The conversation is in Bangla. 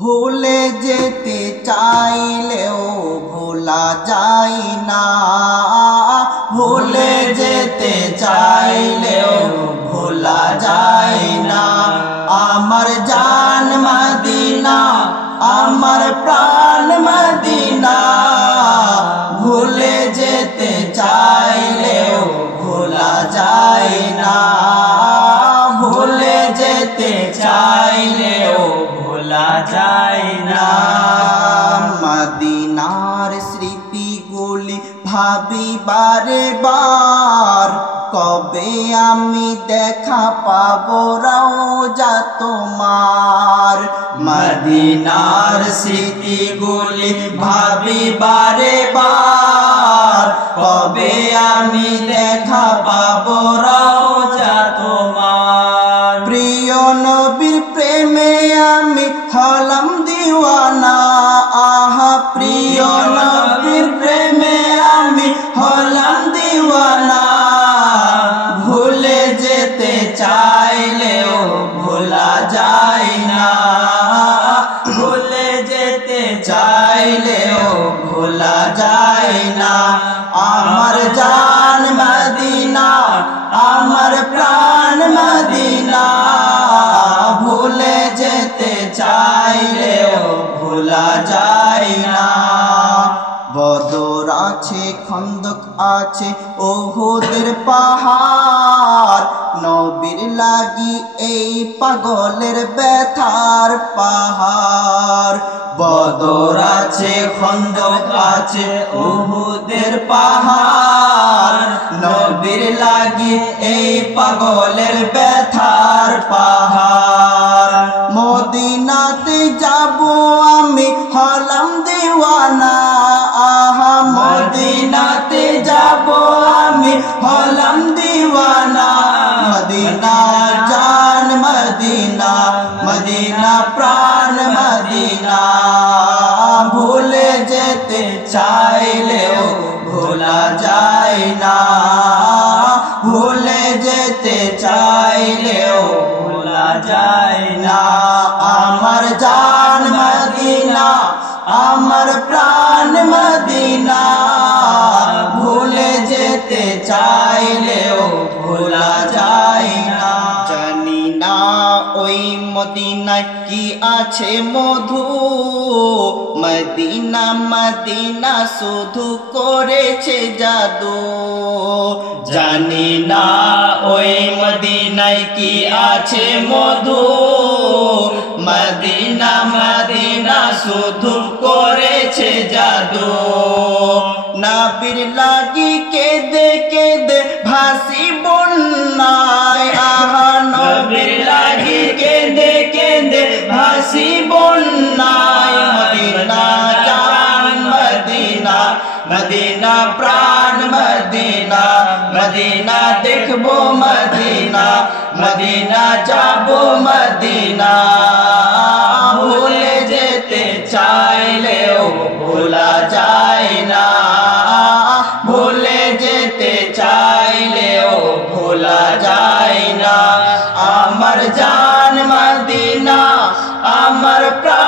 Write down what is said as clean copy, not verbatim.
ভুলে যেতে চাইলেও ভোলা যায় না, ভুলে যেতে চাইলেও ভোলা যায় না। আমার জান মদিনা, আমার প্রাণ মদিনা, ভুলে যেতে চাইলেও ভোলা যায় না, ভুলে যেতে চাইলেও ভোলা যায় না। মদিনার স্মৃতিগুলি ভাবি বারে বার, কবে আমি দেখা পাবো রওজা তোমার। মদিনার স্মৃতিগুলি ভাবি বারে বার, কবে আমি দেখা পাবো রওজা তোমার। প্রিয় নবীর প্রেমে আমি হলাম দিওয়ানা, আহা প্রিয় নবীর প্রেমে আমি হলাম দিওয়ানা। ভুলে যেতে চাইলেও ভোলা যায় না, ভুলে যেতে চাইলেও ভোলা যায় না। আমার জান মদিনা, আমার প্রাণ মদিনা, ভুলে যেতে চাইলেও ভোলা যায় না। বদর আছে, খন্দক আছে, উহুদের পাহাড়, নবীর লাগি এই পাগলের ব্যথার পাহাড়। বদর আছে, খন্দক আছে, উহুদের পাহাড়, নবীর লাগি এই পাগলের ব্যথার পাহাড়। মদিনাতে যাবো আমি হলাম দিওয়ানা, আহা মদিনাতে যাবো আমি হলাম দিওয়ানা। মদিনা জান মদিনা, মদিনা প্রাণ মদিনা, ভুলে যেতে চাইলেও ভোলা যায় না, ভুলে যেতে চাইলেও ভোলা যায় না। আমার জান মদিনা, আমার প্রাণ মদিনা, ভুলে যেতে চাইলেও ভোলা যায় না। জানি না ওই মদিনায় কি আছে মধু, মদিনা মদিনা শুধু করেছে জাদু। জানি না ওই মদিনায় কি আছে মধু, মদিনা মদিনা শুধু করেছে জাদু। নবীর লাগি কেঁদে কেঁদে ভাসি বন্যায়, আহা নবীর লাগি কেঁদে কেঁদে ভাসি বন্যায়। মদিনা জান মদিনা, মদিনা প্রাণ মদিনা, মদিনা দেখবো মদিনা, মদিনা যাবো মদিনা। ভুলে যেতে চাইলেও ভোলা যায় না, ভুলে যেতে চাইলেও ভোলা যায় না। আমার জান মদিনা, আমার প্রাণ